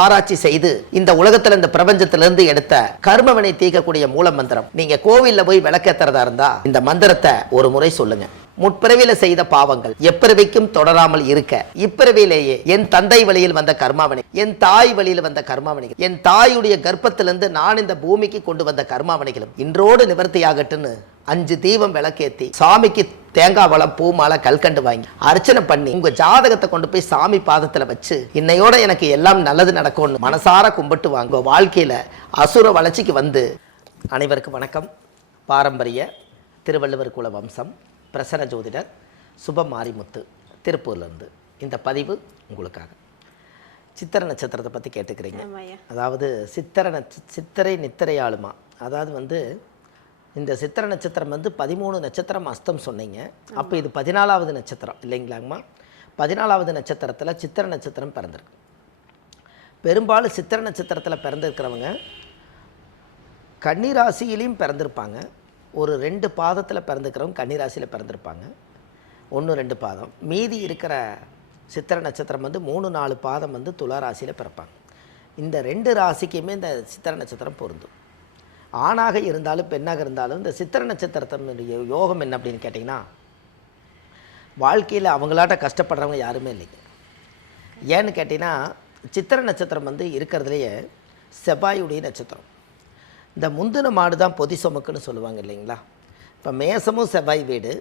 ஆராய்ச்சி செய்து இந்த உலகத்துல இந்த பிரபஞ்சத்திலிருந்து எடுத்த கர்மவினை தீர்க்கக்கூடிய மூல மந்திரம். நீங்க கோவில்ல போய் விளக்கேத்துறதா இருந்தா இந்த மந்திரத்தை ஒரு முறை சொல்லுங்க. முற்பிறவியில செய்த பாவங்கள் எப்பிறவிக்கும் தொடராமல் இருக்க இப்பிறவியிலேயே என் தந்தை வழியில் வந்த கர்மாவனை, என் தாய் வழியில் வந்த கர்மாவனைகள், என் தாயுடைய கர்ப்பத்திலிருந்து நான் இந்த பூமிக்கு கொண்டு வந்த கர்மாவனைகளும் இன்றோடு நிவர்த்தியாகட்டுன்னு 5 தீபம் விளக்கேத்தி சாமிக்கு தேங்காய் வளம் பூ மாலை கல்கண்டு வாங்கி அர்ச்சனை பண்ணி உங்க ஜாதகத்தை கொண்டு போய் சாமி பாதத்துல வச்சு இன்னையோட எனக்கு எல்லாம் நல்லது நடக்கும்னு மனசார கும்பிட்டு வாங்க. வாழ்க்கையில அசுர வளர்ச்சிக்கு வந்து. அனைவருக்கும் வணக்கம். பாரம்பரிய திருவள்ளுவர் குல வம்சம், பிரசன்ன ஜோதிடர் சுப மாரிமுத்து, திருப்பூர்லேருந்து இந்த பதிவு உங்களுக்காக. சித்திரை நட்சத்திரத்தை பற்றி கேட்டுக்கிறீங்க. அதாவது சித்திரை நித்திரை ஆளுமா. அதாவது இந்த சித்திரை நட்சத்திரம் 13 நட்சத்திரம் அஸ்தம் சொன்னீங்க. அப்போ இது 14வது நட்சத்திரம் இல்லைங்களாங்கம்மா? 14வது நட்சத்திரத்தில் சித்திரை நட்சத்திரம் பிறந்திருக்கு. பெரும்பாலும் சித்திரை நட்சத்திரத்தில் பிறந்திருக்கிறவங்க கன்னிராசியிலையும் பிறந்திருப்பாங்க. ஒரு 2 பாதத்தில் பிறந்துக்கிறவங்க கன்னிராசியில் பிறந்திருப்பாங்க, 1-2 பாதம். மீதி இருக்கிற சித்திரை நட்சத்திரம் 3-4 பாதம் துலா ராசியில் பிறப்பாங்க. இந்த 2 ராசிக்குமே இந்த சித்திரை நட்சத்திரம் பொருந்தும். ஆணாக இருந்தாலும் பெண்ணாக இருந்தாலும் இந்த சித்திரை நட்சத்திரத்தினுடைய யோகம் என்ன அப்படின்னு கேட்டிங்கன்னா, வாழ்க்கையில் அவங்களாட்ட கஷ்டப்படுறவங்க யாருமே இல்லைங்க. ஏன்னு கேட்டிங்கன்னா, சித்திரை நட்சத்திரம் இருக்கிறதுலையே செவ்வாயுடைய நட்சத்திரம். இந்த முந்தின மாடு தான் பொதி சுமக்குன்னு சொல்லுவாங்க இல்லைங்களா? இப்போ மேசமும் செவ்வாய் வீடு,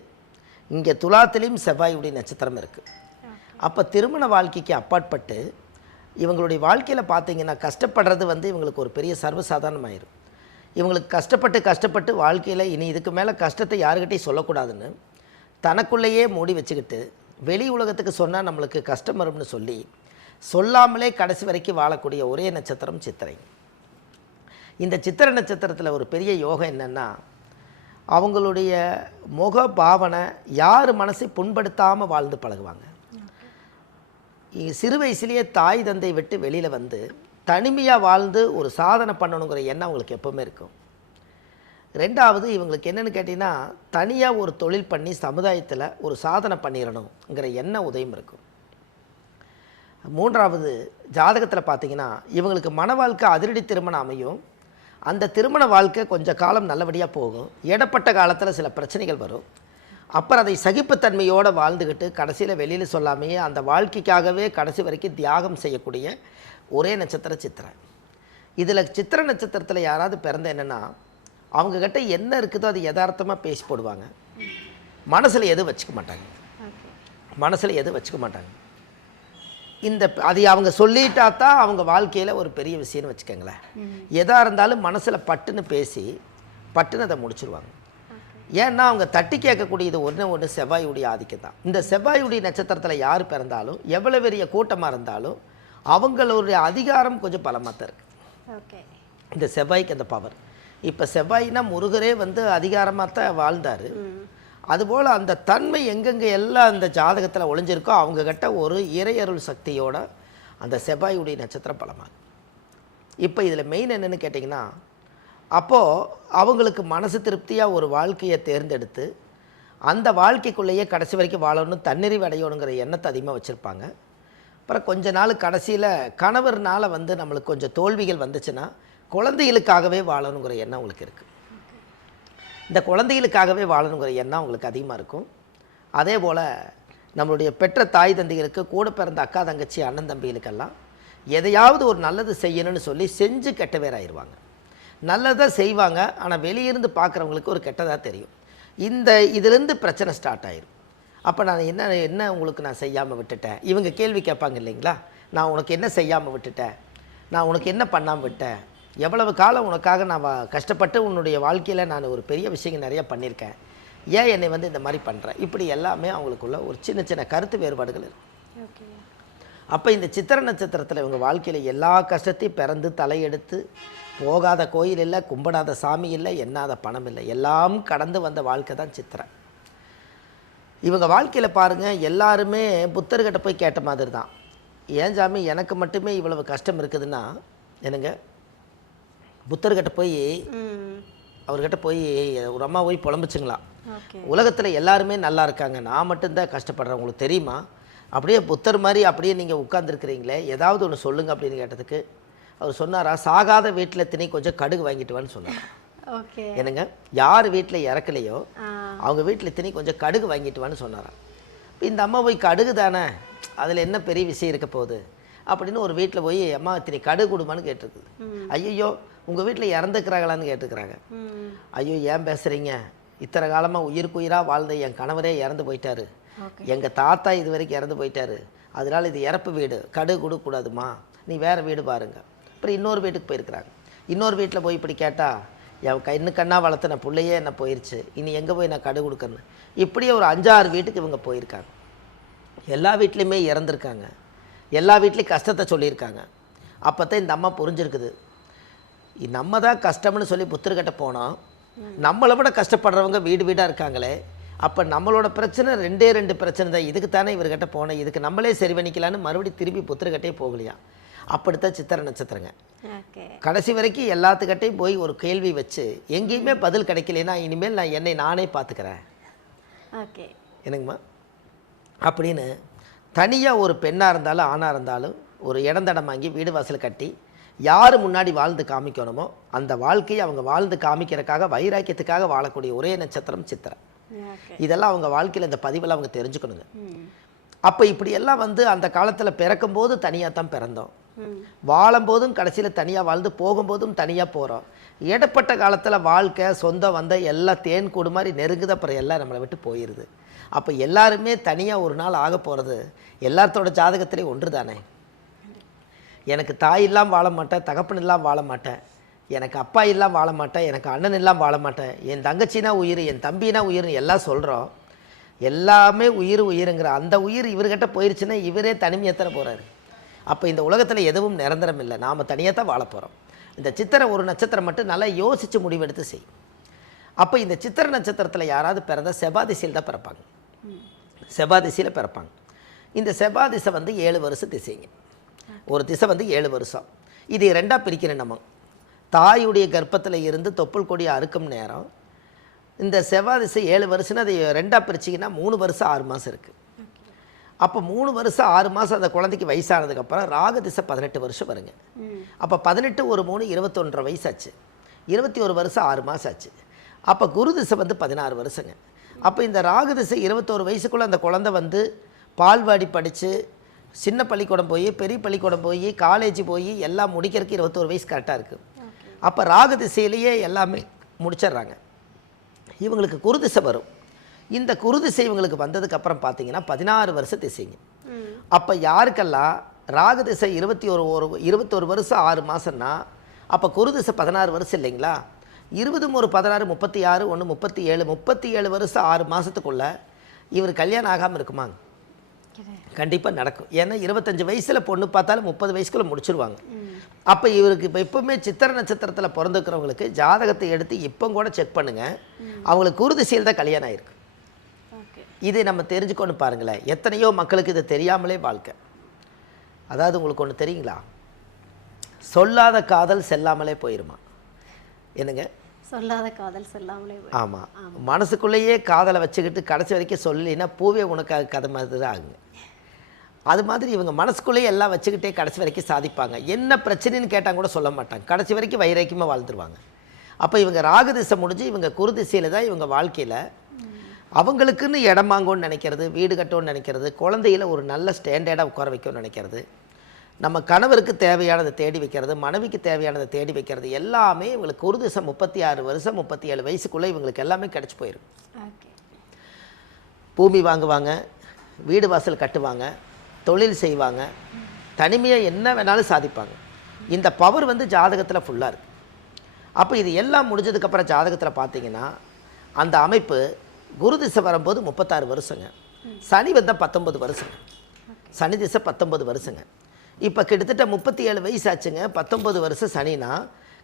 இங்கே துலாத்திலையும் செவ்வாயுடைய நட்சத்திரம் இருக்குது. அப்போ திருமண வாழ்க்கைக்கு அப்பாற்பட்டு இவங்களுடைய வாழ்க்கையில் பார்த்தீங்கன்னா கஷ்டப்படுறது இவங்களுக்கு ஒரு பெரிய சர்வசாதாரணமாயிரும். இவங்களுக்கு கஷ்டப்பட்டு வாழ்க்கையில் இனி இதுக்கு மேலே கஷ்டத்தை யாருக்கிட்டையும் சொல்லக்கூடாதுன்னு தனக்குள்ளேயே மூடி வச்சுக்கிட்டு வெளி உலகத்துக்கு சொன்னால் நம்மளுக்கு கஷ்டம் வரும்னு சொல்லி சொல்லாமலே கடைசி வரைக்கும் வாழக்கூடிய ஒரே நட்சத்திரம் சித்திரை. இந்த சித்திரை நட்சத்திரத்தில் ஒரு பெரிய யோகம் என்னென்னா, அவங்களுடைய முக பாவனை யார் மனசை புண்படுத்தாமல் வாழ்ந்து பழகுவாங்க. சிறு வயசுலேயே தாய் தந்தை விட்டு வெளியில் தனிமையாக வாழ்ந்து ஒரு சாதனை பண்ணணுங்கிற எண்ணம் அவங்களுக்கு எப்போவுமே இருக்கும். 2வது, இவங்களுக்கு என்னென்னு கேட்டிங்கன்னா, தனியாக ஒரு தொழில் பண்ணி சமுதாயத்தில் ஒரு சாதனை பண்ணிடணுங்கிற எண்ணம் உதயம் இருக்கும். 3வது, ஜாதகத்தில் பார்த்திங்கன்னா இவங்களுக்கு மன வாழ்க்கை அதிரடி திருமணம் அமையும். அந்த திருமண வாழ்க்கை கொஞ்சம் காலம் நல்லபடியாக போகும். இடப்பட்ட காலத்தில் சில பிரச்சனைகள் வரும். அப்புறம் அதை சகிப்புத்தன்மையோடு வாழ்ந்துக்கிட்டு கடைசியில் வெளியில் சொல்லாமையே அந்த வாழ்க்கைக்காகவே கடைசி வரைக்கும் தியாகம் செய்யக்கூடிய ஒரே நட்சத்திரம் சித்திரை. இதில் சித்திரை நட்சத்திரத்தில் யாராவது பிறந்த என்னென்னா, அவங்கக்கிட்ட என்ன இருக்குதோ அது யதார்த்தமாக பேசி போடுவாங்க. மனசில் எதுவும் வச்சுக்க மாட்டாங்க. அது அவங்க சொல்லிட்டா தான் அவங்க வாழ்க்கையில் ஒரு பெரிய விஷயம்னு வச்சுக்கோங்களேன். எதாக இருந்தாலும் மனசில் பட்டுன்னு பேசி பட்டுன்னு அதை முடிச்சுருவாங்க. ஏன்னா அவங்க தட்டி கேட்கக்கூடியது ஒன்று செவ்வாயுடைய ஆதிக்கம் தான். இந்த செவ்வாயுடைய நட்சத்திரத்தில் யார் பிறந்தாலும் எவ்வளோ பெரிய கூட்டமாக இருந்தாலும் அவங்களுடைய அதிகாரம் கொஞ்சம் பலமாக தான் இருக்குது. இந்த செவ்வாய்க்கு அந்த பவர். இப்போ செவ்வாய்னா முருகரே அதிகாரமாக தான் வாழ்ந்தார். அதுபோல் அந்த தன்மை எங்கெங்கே எல்லாம் அந்த ஜாதகத்தில் ஒளிஞ்சிருக்கோ அவங்கக்கிட்ட ஒரு இறையருள் சக்தியோட அந்த செவ்வாயுடைய நட்சத்திரம் பலமாகும். இப்போ இதில் மெயின் என்னென்னு கேட்டிங்கன்னா, அப்போது அவங்களுக்கு மனசு திருப்தியாக ஒரு வாழ்க்கையை தேர்ந்தெடுத்து அந்த வாழ்க்கைக்குள்ளேயே கடைசி வரைக்கும் வாழணும், தன்னிறைவு அடையணுங்கிற எண்ணத்தை அதிகமாக வச்சுருப்பாங்க. அப்புறம் கொஞ்ச நாள் கடைசியில் கணவர்னால் நம்மளுக்கு கொஞ்சம் தோல்விகள் வந்துச்சுன்னா குழந்தைகளுக்காகவே வாழணுங்கிற எண்ணம் உங்களுக்கு இருக்குது. இந்த குழந்தைகளுக்காகவே வாழணுங்கிற எண்ணம் உங்களுக்கு அதிகமாக இருக்கும். அதே போல் நம்மளுடைய பெற்ற தாய் தந்தைகளுக்கு, கூட பிறந்த அக்கா தங்கச்சி அண்ணன் தம்பிகளுக்கெல்லாம் எதையாவது ஒரு நல்லது செய்யணும்னு சொல்லி செஞ்சு கெட்ட பேராயிருவாங்க. நல்லதாக செய்வாங்க, ஆனால் வெளியிருந்து பார்க்குறவங்களுக்கு ஒரு கெட்டதாக தெரியும். இதிலேருந்து பிரச்சனை ஸ்டார்ட் ஆயிரும். அப்போ நான் என்ன உங்களுக்கு நான் செய்யாமல் விட்டுட்டேன், இவங்க கேள்வி கேட்பாங்க இல்லைங்களா? நான் உனக்கு என்ன செய்யாமல் விட்டுட்டேன், நான் உனக்கு என்ன பண்ணாமல் விட்டேன், எவ்வளவு காலம் உனக்காக நான் கஷ்டப்பட்டு உன்னுடைய வாழ்க்கையில் நான் ஒரு பெரிய விஷயங்கள் நிறைய பண்ணியிருக்கேன், ஏன் என்னை இந்த மாதிரி பண்ணுறேன், இப்படி எல்லாமே அவங்களுக்குள்ள ஒரு சின்ன சின்ன கருத்து வேறுபாடுகள் இருக்குது. அப்போ இந்த சித்திரை நட்சத்திரத்தில் இவங்க வாழ்க்கையில் எல்லா கஷ்டத்தையும் பிறந்து தலையெடுத்து போகாத கோயில் இல்லை, கும்பிடாத சாமி இல்லை, எண்ணாத பணம் இல்லை, எல்லாம் கடந்து வந்த வாழ்க்கை தான் சித்திரை. இவங்க வாழ்க்கையில் பாருங்கள், எல்லாருமே புத்தர்கிட்ட போய் கேட்ட மாதிரி தான். ஏன் சாமி எனக்கு மட்டுமே இவ்வளவு கஷ்டம் இருக்குதுன்னா, என்னங்க புத்தர்கிட்ட போய் அவர்கிட்ட போய் ஒரு அம்மா போய் புலம்பிச்சுங்களா, உலகத்தில் எல்லாருமே நல்லா இருக்காங்க, நான் மட்டும்தான் கஷ்டப்படுறேன், உங்களுக்கு தெரியுமா, அப்படியே புத்தர் மாதிரி அப்படியே நீங்கள் உட்கார்ந்துருக்கிறீங்களே, ஏதாவது ஒன்று சொல்லுங்க அப்படின்னு கேட்டதுக்கு அவர் சொன்னாரா, சாகாத வீட்டில் திணை கொஞ்சம் கடுகு வாங்கிட்டு வான்னு சொன்னார். ஓகே. என்னங்க, யார் வீட்டில் இறக்கலையோ அவங்க வீட்டில் திணை கொஞ்சம் கடுகு வாங்கிட்டு வான்னு சொன்னாராம். இப்போ இந்த அம்மா போய் கடுகு தானே, அதில் என்ன பெரிய விஷயம் இருக்க போகுது அப்படின்னு ஒரு வீட்டில் போய் அம்மா திணை கடுகு கொடுமான்னு கேட்டிருக்குது. ஐயோ உங்கள் வீட்டில் இறந்துக்கிறாங்களான்னு கேட்டுக்கிறாங்க. ஐயோ ஏன் பேசுகிறீங்க, இத்தனை காலமாக உயிருக்கு உயிராக வாழ்ந்த என் கணவரே இறந்து போயிட்டாரு, எங்கள் தாத்தா இது வரைக்கும் இறந்து போயிட்டாரு, அதனால் இது இறப்பு வீடு, கடுகு கொடுக்கக்கூடாதுமா, நீ வேறு வீடு பாருங்க. அப்புறம் இன்னொரு வீட்டுக்கு போயிருக்கிறாங்க. இன்னொரு வீட்டில் போய் இப்படி கேட்டால், என் கண்ணா வளர்த்துன பிள்ளையே என்ன போயிடுச்சு, இனி எங்கே போய் நான் கடுகு கொடுக்கணும். இப்படியே ஒரு 5-6 வீட்டுக்கு இவங்க போயிருக்காங்க. எல்லா வீட்லேயுமே இறந்துருக்காங்க, எல்லா வீட்லேயும் கஷ்டத்தை சொல்லியிருக்காங்க. அப்போ தான் இந்த அம்மா புரிஞ்சிருக்குது, நம்ம தான் கஷ்டம்னு சொல்லி புத்தர்கிட்ட போனோம், நம்மளை விட கஷ்டப்படுறவங்க வீடு வீடாக இருக்காங்களே, அப்போ நம்மளோட பிரச்சனை 2 பிரச்சனை தான், இதுக்கு தானே இவர்கிட்ட போனேன், இதுக்கு நம்மளே சரி பண்ணிக்கலான்னு மறுபடியும் திரும்பி புத்தர்கிட்டே போகலையா. அப்படித்தான் சித்திரை நட்சத்திரங்க. கடைசி வரைக்கும் எல்லாத்துக்கிட்டையும் போய் ஒரு கேள்வி வச்சு எங்கேயுமே பதில் கிடைக்கலன்னா இனிமேல் நான் என்னை நானே பார்த்துக்கிறேன் என்னங்கம்மா அப்படின்னு தனியாக ஒரு பெண்ணாக இருந்தாலும் ஆணாக இருந்தாலும் ஒரு இடந்தடம் வாங்கி வீடு வாசல் கட்டி யார் முன்னாடி வாழ்ந்து காமிக்கணுமோ அந்த வாழ்க்கையை அவங்க வாழ்ந்து காமிக்கிறதுக்காக வைராக்கியத்துக்காக வாழக்கூடிய ஒரே நட்சத்திரம் சித்திரை. இதெல்லாம் அவங்க வாழ்க்கையில் இந்த பதிவில் அவங்க தெரிஞ்சுக்கணுங்க. அப்போ இப்படியெல்லாம் வந்து அந்த காலத்தில் பிறக்கும்போது தனியாக தான் பிறந்தோம், வாழும்போதும் கடைசியில் தனியாக வாழ்ந்து போகும்போதும் தனியாக போகிறோம். இடப்பட்ட காலத்தில் வாழ்க்கை சொந்தம் வந்த எல்லாம் தேன் கூடு மாதிரி நெருங்குத, அப்புறம் எல்லாம் நம்மளை விட்டு போயிடுது. அப்போ எல்லாருமே தனியாக ஒரு நாள் ஆக போகிறது எல்லாத்தோட ஜாதகத்திலே ஒன்று தானே. எனக்கு தாய் இல்லாமல் வாழ மாட்டேன், தகப்பன் இல்லாமல் வாழ மாட்டேன், எனக்கு அப்பா இல்லாமல் வாழ மாட்டேன், எனக்கு அண்ணன் இல்லாமல் வாழ மாட்டேன், என் தங்கச்சினா உயிர், என் தம்பினா உயிர்னு எல்லாம் சொல்கிறோம். எல்லாமே உயிருங்கிற அந்த உயிர் இவர்கிட்ட போயிடுச்சுன்னா இவரே தனிமையத்தனை போகிறாரு. அப்போ இந்த உலகத்தில் எதுவும் நிரந்தரம் இல்லை, நாம் தனியாக தான் வாழ போகிறோம். இந்த சித்திரை ஒரு நட்சத்திரம் மட்டும் நல்லா யோசித்து முடிவெடுத்து செய். அப்போ இந்த சித்திரை நட்சத்திரத்தில் யாராவது பிறந்தால் செவ்வாதிசையில் தான் பிறப்பாங்க, செவ்வாதிசையில் பிறப்பாங்க. இந்த செவ்வாதிசை வந்து 7 வருஷம் திசைங்க. ஒரு திசை வந்து 7 வருஷம். இது 2ஆக பிரிக்கிறேன். நம்ம தாயுடைய கர்ப்பத்தில் இருந்து தொப்புள் கொடி அறுக்கும் நேரம் இந்த செவ்வாதிசை 7 வருஷம்னா அதை 2ஆக பிரிச்சிங்கன்னா 3 வருஷம் 6 மாதம் இருக்குது. அப்போ 3 வருஷம் 6 மாதம் அந்த குழந்தைக்கு வயசானதுக்கப்புறம் ராகு திசை 18 வருஷம் வருங்க. அப்போ 18 ஒரு 3 21 வயசாச்சு, 21 வருஷம் 6 மாதம் ஆச்சு. அப்போ குரு திசை வந்து 16 வருஷங்க. அப்போ இந்த ராகு திசை 21 வயசுக்குள்ளே அந்த குழந்தை வந்து பால்வாடி படித்து சின்ன பள்ளிக்கூடம் போய் பெரிய பள்ளிக்கூடம் போய் காலேஜ் போய் எல்லாம் முடிக்கிறதுக்கு 21 வயசு கரெக்டாக இருக்குது. அப்போ ராகு திசையிலேயே எல்லாமே முடிச்சிடுறாங்க. இவங்களுக்கு குருதிசை வரும். இந்த குருதிசை இவங்களுக்கு வந்ததுக்கப்புறம் பார்த்தீங்கன்னா 16 வருஷம் திசைங்க. அப்போ யாருக்கெல்லாம் ராகு திசை 21 வருஷம் 6 மாதம்னா அப்போ குருதிசை 16 வருஷம் இல்லைங்களா. 20 ஒரு 16 36 1 37 வருஷம் 6 மாதத்துக்குள்ளே இவர் கல்யாணம் ஆகாமல் இருக்குமாங்க? கண்டிப்பாக நடக்கும். ஏன்னா 25 வயசில் பொண்ணு பார்த்தாலும் 30 வயசுக்குள்ளே முடிச்சிருவாங்க. அப்போ இவருக்கு இப்போ எப்பவுமே சித்திரை நட்சத்திரத்தில் பிறந்துக்கிறவங்களுக்கு ஜாதகத்தை எடுத்து இப்போ கூட செக் பண்ணுங்கள், அவங்களுக்கு குருதிசையில் தான் கல்யாணம் ஆகிருக்கு. இதை நம்ம தெரிஞ்சுக்கொண்டு பாருங்களேன். எத்தனையோ மக்களுக்கு இது தெரியாமலே வாழ்க்கை. அதாவது உங்களுக்கு ஒன்று தெரியுங்களா, சொல்லாத காதல் செல்லாமலே போயிருமா. என்னங்க, சொல்லாத காதல் செல்லாமலே? ஆமாம், மனசுக்குள்ளேயே காதலை வச்சுக்கிட்டு கடைசி வரைக்கும் சொல்லலைன்னா பூவே உனக்காக கதை மாதிரி தான் ஆகுங்க. அது மாதிரி இவங்க மனசுக்குள்ளேயே எல்லாம் வச்சுக்கிட்டே கடைசி வரைக்கும் சாதிப்பாங்க. என்ன பிரச்சனைன்னு கேட்டால் கூட சொல்ல மாட்டாங்க, கடைசி வரைக்கும் வைராக்கியமாக வாழ்ந்துருவாங்க. அப்போ இவங்க ராகு திசை முடிஞ்சு இவங்க குரு திசையில் தான் இவங்க வாழ்க்கையில் அவங்களுக்குன்னு இடம் வாங்கணும்னு நினைக்கிறது, வீடு கட்டணும்னு நினைக்கிறது, குழந்தையில ஒரு நல்ல ஸ்டாண்டர்டாக உட்கார வைக்கணும்னு நினைக்கிறது, நம்ம கணவருக்கு தேவையானதை தேடி வைக்கிறது, மனைவிக்கு தேவையானதை தேடி வைக்கிறது, எல்லாமே இவங்களுக்கு குரு திசை 36 வருஷம் 37 வயசுக்குள்ளே இவங்களுக்கு எல்லாமே கிடச்சி போயிடும். பூமி வாங்குவாங்க, வீடு வாசல் கட்டுவாங்க, தொழில் செய்வாங்க, தனிமையாக என்ன வேணாலும் சாதிப்பாங்க. இந்த பவர் வந்து ஜாதகத்தில் ஃபுல்லாக இருக்குது. அப்போ இது எல்லாம் முடிஞ்சதுக்கப்புறம் ஜாதகத்தில் பார்த்தீங்கன்னா அந்த அமைப்பு குரு திசை வரும்போது 36 வருஷங்க, சனி வந்தால் 19 வருஷங்க, சனி திசை 19 வருஷங்க. இப்போ கிட்டத்தட்ட 37 வயசு ஆச்சுங்க. 19 வருஷம் சனினா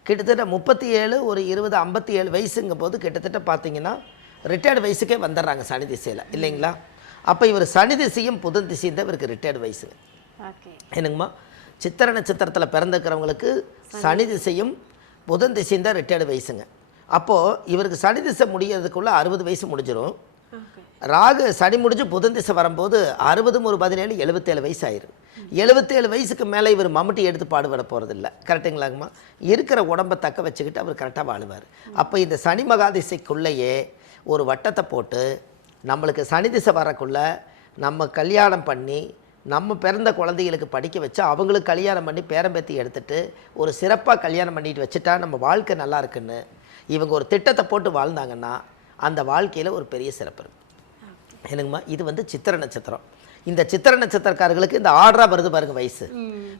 கிட்டத்தட்ட 37 ஒரு 20 57 வயசுங்கும் போது கிட்டத்தட்ட பார்த்தீங்கன்னா ரிட்டையர்டு வயசுக்கே வந்துடுறாங்க சனி திசையில், இல்லைங்களா. அப்போ இவர் சனி திசையும் புதன் திசையும் தான் இவருக்கு ரிட்டையர்டு வயசுங்க. என்னங்கம்மா, சித்திரை நட்சத்திரத்தில் பிறந்துக்கிறவங்களுக்கு சனி திசையும் புதன் திசையும் தான் ரிட்டையர்டு வயசுங்க. அப்போது இவருக்கு சனி திசை முடிகிறதுக்குள்ளே 60 வயசு முடிஞ்சிடும். ராகு சனி முடிஞ்சு புதன் திசை வரும்போது 60 ஒரு 17 77 வயசு ஆயிரும். 77 வயசுக்கு மேலே இவர் மம்முட்டி எடுத்து பாடுபட போகிறதில்ல. கரெக்டுங்களாங்கம்மா? இருக்கிற உடம்பை தக்க வச்சுக்கிட்டு அவர் கரெக்டாக வாழுவார். அப்போ இந்த சனி மகாதிசைக்குள்ளேயே ஒரு வட்டத்தை போட்டு நம்மளுக்கு சனி திசை வரக்குள்ள நம்ம கல்யாணம் பண்ணி நம்ம பிறந்த குழந்தைகளுக்கு படிக்க வச்சு அவங்களுக்கு கல்யாணம் பண்ணி பேரம்பேத்தி எடுத்துகிட்டு ஒரு சிறப்பாக கல்யாணம் பண்ணிட்டு வச்சுட்டா நம்ம வாழ்க்கை நல்லா இருக்குன்னு இவங்க ஒரு திட்டத்தை போட்டு வாழ்ந்தாங்கன்னா அந்த வாழ்க்கையில் ஒரு பெரிய சிறப்பு இருக்குது. என்னங்கம்மா? இது வந்து சித்திரை நட்சத்திரம். இந்த சித்திரை நட்சத்திரக்காரர்களுக்கு இந்த ஆர்டராக வருது பாருங்க வயசு.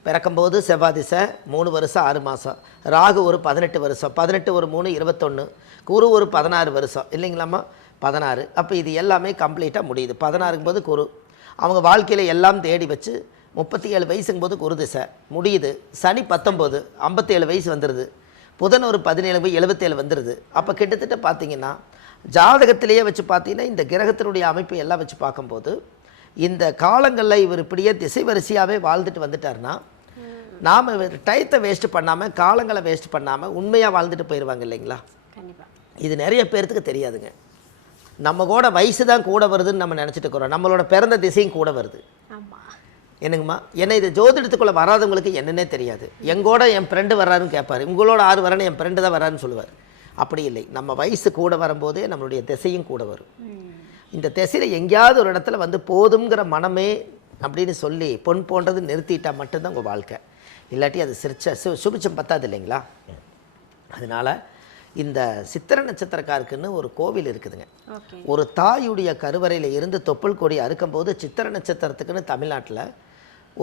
பிறக்கும்போது செவ்வாய் திசை 3 வருஷம் 6 மாதம், ராகு ஒரு 18 வருஷம், 18 ஒரு 3 21, குரு ஒரு 16 வருஷம் இல்லைங்களாம்மா? 16. அப்போ இது எல்லாமே கம்ப்ளீட்டாக முடியுது. 16ங்கும் போது குரு அவங்க வாழ்க்கையில் எல்லாம் தேடி வச்சு 37 வயசுங்கும் போது குரு திசை முடியுது. சனி 19 57 வயசு வந்துடுது. புதன் ஒரு 17 77 வந்துடுது. அப்போ கிட்டத்தட்ட பார்த்தீங்கன்னா ஜாதகத்திலேயே வச்சு பார்த்தீங்கன்னா இந்த கிரகத்தினுடைய அமைப்பு எல்லாம் வச்சு பார்க்கும்போது இந்த காலங்களில் இவர் இப்படியே திசை வரிசையாகவே வாழ்ந்துட்டு வந்துட்டார்னா நாம் டயத்தை வேஸ்ட் பண்ணாமல் காலங்களை வேஸ்ட் பண்ணாமல் உண்மையாக வாழ்ந்துட்டு போயிடுவாங்க இல்லைங்களா? இது நிறைய பேர்த்துக்கு தெரியாதுங்க. நம்ம கூட வயசு தான் கூட வருதுன்னு நம்ம நினச்சிட்டு இருக்கிறோம். நம்மளோட பிறந்த திசையும் கூட வருது. என்னங்கம்மா? ஏன்னா இது ஜோதிடத்துக்குள்ளே வராதவங்களுக்கு என்னன்னே தெரியாது. எங்கூட என் ஃப்ரெண்டு வர்றாருன்னு கேட்பார், உங்களோட 6 வரேன்னு என் ஃப்ரெண்டு தான் வர்றாருன்னு சொல்லுவார். அப்படி இல்லை, நம்ம வயசு கூட வரும்போதே நம்மளுடைய திசையும் கூட வரும். இந்த திசையில் எங்கேயாவது ஒரு இடத்துல வந்து போதுங்கிற மனமே அப்படின்னு சொல்லி பொன் போன்றது நிறுத்திட்டால் மட்டும்தான் உங்கள் வாழ்க்கை. இல்லாட்டி அது சுபிச்சம் பத்தாது இல்லைங்களா? அதனால் இந்த சித்திரை நட்சத்திரக்காருக்குன்னு ஒரு கோவில் இருக்குதுங்க. ஒரு தாயுடைய கருவறையில் இருந்து தொப்புள் கொடி அறுக்கும்போது சித்திரை நட்சத்திரத்துக்குன்னு தமிழ்நாட்டில்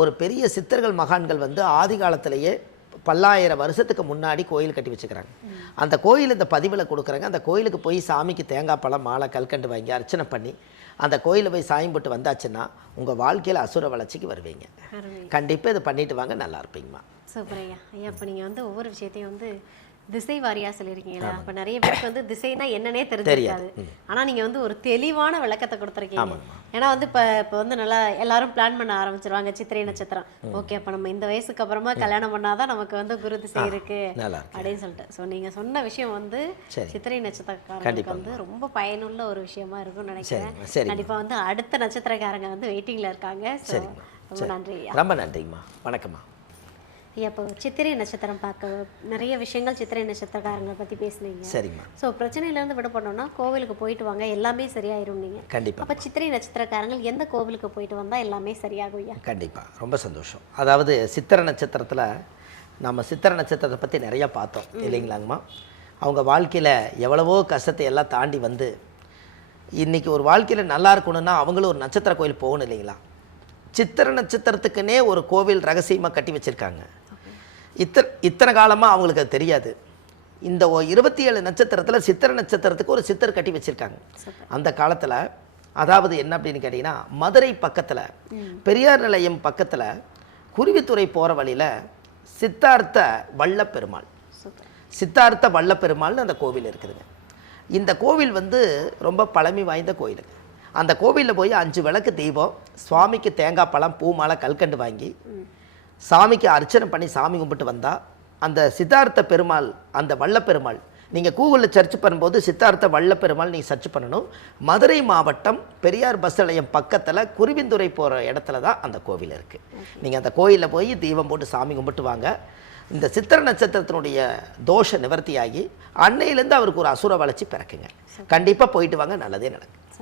ஒரு பெரிய சித்தர்கள் மகான்கள் வந்து ஆதி காலத்திலேயே பல்லாயிரம் வருஷத்துக்கு முன்னாடி கோயில் கட்டி வச்சுக்கிறாங்க. அந்த கோயில் இந்த பதிவில் கொடுக்குறாங்க. அந்த கோயிலுக்கு போய் சாமிக்கு தேங்காய் பழம் மாலை கல்கண்டு வாங்கி அர்ச்சனை பண்ணி அந்த கோயிலில் போய் சாயம் போட்டு வந்தாச்சுன்னா உங்கள் வாழ்க்கையில் அசுர வளர்ச்சிக்கு வருவீங்க. கண்டிப்பாக இதை பண்ணிட்டு வாங்க, நல்லா இருப்பீங்கம்மா. சூப்பர் ஐயா. ஐயா இப்போ நீங்கள் வந்து ஒவ்வொரு விஷயத்தையும் வந்து திசை வாரியாக சொல்லியிருக்கீங்களா? இப்போ நிறைய பேருக்கு வந்து திசைனா என்னன்னே தெரிஞ்சிருக்காது. ஆனால் நீங்கள் வந்து ஒரு தெளிவான விளக்கத்தை கொடுத்துருக்கீங்க. ஏன்னா வந்து இப்போ வந்து நல்லா எல்லாரும் பிளான் பண்ண ஆரம்பிச்சிருவாங்க சித்திரை நட்சத்திரம். ஓகே, அப்போ நம்ம இந்த வயசுக்கு அப்புறமா கல்யாணம் பண்ணாதான் நமக்கு வந்து குரு திசை இருக்கு அப்படின்னு சொல்லிட்டு. ஸோ நீங்கள் சொன்ன விஷயம் வந்து சித்திரை நட்சத்திரக்காரங்களுக்கு வந்து ரொம்ப பயனுள்ள ஒரு விஷயமா இருக்கும்னு நினைக்கிறேன். கண்டிப்பாக வந்து அடுத்த நட்சத்திரக்காரங்க வந்து வெயிட்டிங்கில் இருக்காங்க. ரொம்ப நன்றி ஐயா. ரொம்ப நன்றிங்கம்மா. வணக்கம்மா. இப்போ சித்திரை நட்சத்திரம் பார்க்க நிறைய விஷயங்கள் சித்திரை நட்சத்திரக்காரங்களை பற்றி பேசுனீங்க. சரிம்மா. ஸோ பிரச்சனையிலேருந்து விடுபடணும்னா கோவிலுக்கு போயிட்டு வாங்க, எல்லாமே சரியாயிரும் நீங்கள். கண்டிப்பாக. அப்போ சித்திரை நட்சத்திரக்காரங்கள் எந்த கோவிலுக்கு போயிட்டு வந்தால் எல்லாமே சரியாகும் ஐயா? கண்டிப்பாக, ரொம்ப சந்தோஷம். அதாவது சித்திரை நட்சத்திரத்தில் நம்ம சித்திரை நட்சத்திரத்தை பற்றி நிறையா பார்த்தோம் இல்லைங்களாங்கம்மா? அவங்க வாழ்க்கையில் எவ்வளவோ கஷ்டத்தை எல்லாம் தாண்டி வந்து இன்றைக்கி ஒரு வாழ்க்கையில் நல்லா இருக்கணும்னா அவங்களும் ஒரு நட்சத்திர கோயில் போகணும் இல்லைங்களா? சித்திரை நட்சத்திரத்துக்குன்னே ஒரு கோவில் ரகசியமாக கட்டி வச்சுருக்காங்க. இத்தனை காலமாக அவங்களுக்கு அது தெரியாது. இந்த 27 நட்சத்திரத்தில் சித்திரை நட்சத்திரத்துக்கு ஒரு சித்தர் கட்டி வச்சுருக்காங்க. அந்த காலத்தில் அதாவது என்ன அப்படின்னு கேட்டிங்கன்னா மதுரை பக்கத்தில் பெரியார் நிலையம் பக்கத்தில் குருவித்துறை போகிற வழியில் சித்தார்த்த வல்லப்பெருமாள்னு அந்த கோவில் இருக்குதுங்க. இந்த கோவில் வந்து ரொம்ப பழமை வாய்ந்த கோயிலுங்க. அந்த கோவிலில் போய் 5 விளக்கு தீபம், சுவாமிக்கு தேங்காய் பழம் பூ மாலை கல்கண்டு வாங்கி சாமிக்கு அர்ச்சனை பண்ணி சாமி கும்பிட்டு வந்தால் அந்த சித்தார்த்த பெருமாள், அந்த வல்லப்பெருமாள், நீங்கள் கூகுளில் சர்ச் பண்ணும்போது சித்தார்த்த வல்லப்பெருமாள் நீங்கள் சர்ச் பண்ணணும். மதுரை மாவட்டம் பெரியார் பஸ் நிலையம் பக்கத்தில் குருவிந்துறை போகிற இடத்துல தான் அந்த கோவில் இருக்குது. நீங்கள் அந்த கோயிலில் போய் தீபம் போட்டு சாமி கும்பிட்டு வாங்க. இந்த சித்திரை நட்சத்திரத்தினுடைய தோஷ நிவர்த்தியாகி அன்னையிலேருந்து அவருக்கு ஒரு அசுர வளர்ச்சி பிறக்குங்க. கண்டிப்பாக போயிட்டு வாங்க, நல்லதே நடக்கும்.